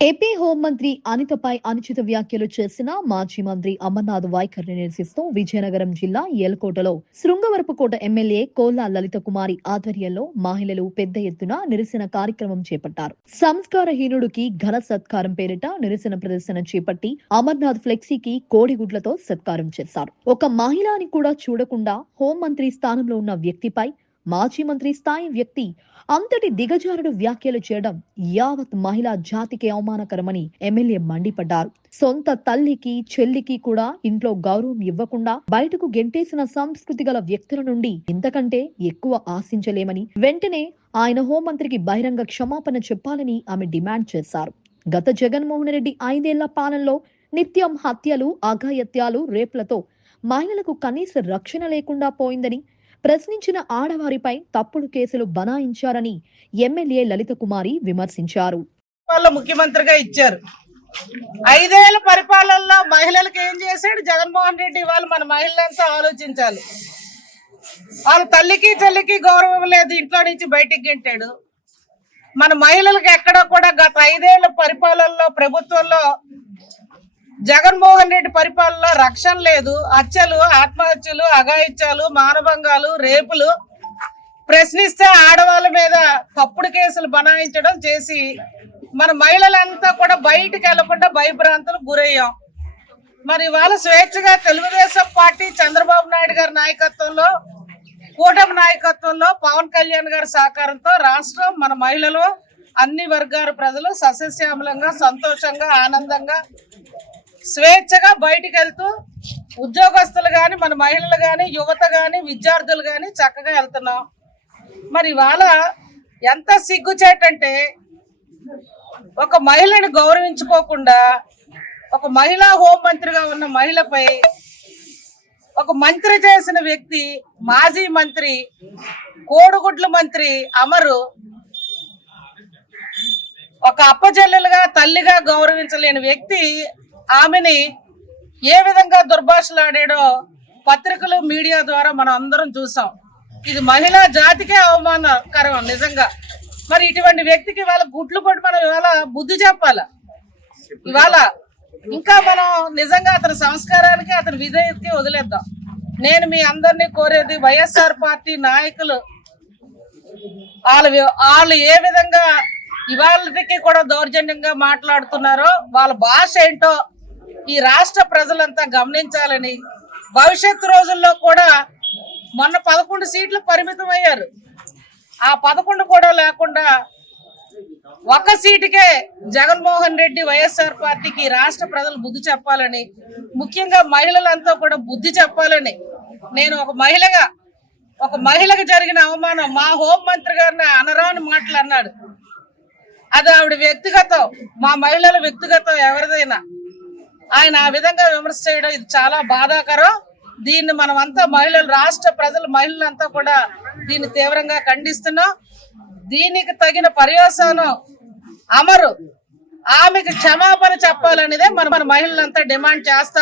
AP హోంమంత్రి అనితపై అనుచిత వ్యాఖ్యలు చేసిన మాజీ మంత్రి అమర్నాథ్ వైఖరిని నిరసిస్తూ విజయనగరం జిల్లా ఏలకోటలో శృంగవరపుకోట ఎమ్మెల్యే కోల్లా లలిత కుమారి ఆధ్వర్యంలో మహిళలు పెద్ద ఎత్తున నిరసన కార్యక్రమం చేపట్టారు. సంస్కారహీనుడికి ఘన సత్కారం పేరిట నిరసన ప్రదర్శన చేపట్టి అమర్నాథ్ ఫ్లెక్సీకి కోడిగుడ్లతో సత్కారం చేశారు. ఒక మహిళని కూడా చూడకుండా హోంమంత్రి స్థానంలో ఉన్న వ్యక్తిపై మాజీ మంత్రి స్థాయి వ్యక్తి అంతటి దిగజారుడు వ్యాఖ్యలు చేయడం యావత్ మహిళా జాతికి అవమానకరమని ఎమ్మెల్యే మండిపడ్డారు. సొంత తల్లికి చెల్లికి కూడా ఇంట్లో గౌరవం ఇవ్వకుండా బయటకు గెంటేసిన సంస్కృతి గల వ్యక్తుల నుండి ఇంతకంటే ఎక్కువ ఆశించలేమని వెంటనే ఆయన హోంమంత్రికి బహిరంగ క్షమాపణ చెప్పాలని ఆమె డిమాండ్ చేశారు. గత జగన్మోహన్ రెడ్డి 5 ఏళ్ల పాలనలో నిత్యం హత్యలు, అఘాయిత్యాలు, రేప్లతో మహిళలకు కనీస రక్షణ లేకుండా పోయిందని ప్రశ్నించిన ఆడవారిపై తప్పుడు కేసులు బనాయించారని ఎమ్మెల్యే లలిత కుమారి విమర్శించారు. ముఖ్యమంత్రిగా ఇచ్చారు. 5 ఏళ్ల పరిపాలనలో మహిళలకు ఏం చేశాడు జగన్మోహన్ రెడ్డి? వాళ్ళు మన మహిళలంతా ఆలోచించాలి. వాళ్ళ తల్లికి చెల్లికి గౌరవం లేదు, ఇంట్లో నుంచి బయటికి గెంటాడు. మన మహిళలకు ఎక్కడ కూడా గత 5 ఏళ్ల పరిపాలనలో ప్రభుత్వంలో జగన్మోహన్ రెడ్డి పరిపాలనలో రక్షణ లేదు. హత్యలు, ఆత్మహత్యలు, అఘాయిత్యాలు, మానభంగాలు, రేపులు, ప్రశ్నిస్తే ఆడవాళ్ళ మీద తప్పుడు కేసులు బనాయించడం చేసి మన మహిళలంతా కూడా బయటికి వెళ్లకుండా భయభ్రాంతులకు గురయ్యాం. మరి ఇవాళ స్వేచ్ఛగా తెలుగుదేశం పార్టీ చంద్రబాబు నాయుడు గారి నాయకత్వంలో, కూటమి నాయకత్వంలో, పవన్ కళ్యాణ్ గారి సహకారంతో రాష్ట్రం, మన మహిళలు, అన్ని వర్గాల ప్రజలు సస్యశ్యామలంగా, సంతోషంగా, ఆనందంగా, స్వేచ్ఛగా బయటికి వెళ్తూ ఉద్యోగస్తులు కానీ, మన మహిళలు కానీ, యువత కానీ, విద్యార్థులు కానీ చక్కగా వెళ్తున్నాం. మరి ఇవాళ ఎంత సిగ్గుచేటంటే ఒక మహిళని గౌరవించుకోకుండా ఒక మహిళా హోంమంత్రిగా ఉన్న మహిళపై ఒక మంత్రి చేసిన వ్యక్తి, మాజీ మంత్రి, కోడిగుడ్ల మంత్రి అమరు ఒక అప్పచెల్లెలుగా, తల్లిగా గౌరవించలేని వ్యక్తి ఆమెని ఏ విధంగా దుర్భాషలాడాడో పత్రికలు, మీడియా ద్వారా మనం అందరం చూసాం. ఇది మహిళా జాతికే అవమానకరం నిజంగా. మరి ఇటువంటి వ్యక్తికి ఇవాళ గుడ్లు పడి మనం ఇవాళ బుద్ధి చెప్పాల. ఇవాళ ఇంకా మనం నిజంగా అతని సంస్కారానికి, అతని విధేయతకి వదిలేద్దాం. నేను మీ అందరినీ కోరేది, వైఎస్ఆర్ పార్టీ నాయకులు వాళ్ళు ఏ విధంగా ఇవాళకి కూడా దౌర్జన్యంగా మాట్లాడుతున్నారో వాళ్ళ భాష ఏంటో ఈ రాష్ట్ర ప్రజలంతా గమనించాలని, భవిష్యత్తు రోజుల్లో కూడా మొన్న 11 సీట్లు పరిమితం అయ్యారు. ఆ 11 కూడా లేకుండా ఒక సీటుకే జగన్మోహన్ రెడ్డి వైఎస్ఆర్ పార్టీకి రాష్ట్ర ప్రజలు బుద్ధి చెప్పాలని, ముఖ్యంగా మహిళలంతా కూడా బుద్ధి చెప్పాలని నేను ఒక మహిళకు జరిగిన అవమానం, మా హోంమంత్రి గారిని అనరాని మాటలు అన్నాడు. అది ఆవిడ వ్యక్తిగతం, మా మహిళల వ్యక్తిగతం ఎవరిదైనా. ఆయన ఆ విధంగా విమర్శ చేయడం ఇది చాలా బాధాకరం. దీన్ని మనమంతా మహిళలు, రాష్ట్ర ప్రజలు, మహిళలంతా కూడా దీన్ని తీవ్రంగా ఖండిస్తున్నాం. దీనికి తగిన పర్యవసానం అమరు ఆమెకు క్షమాపణ చెప్పాలనేదే మన మహిళలంతా డిమాండ్ చేస్తాం.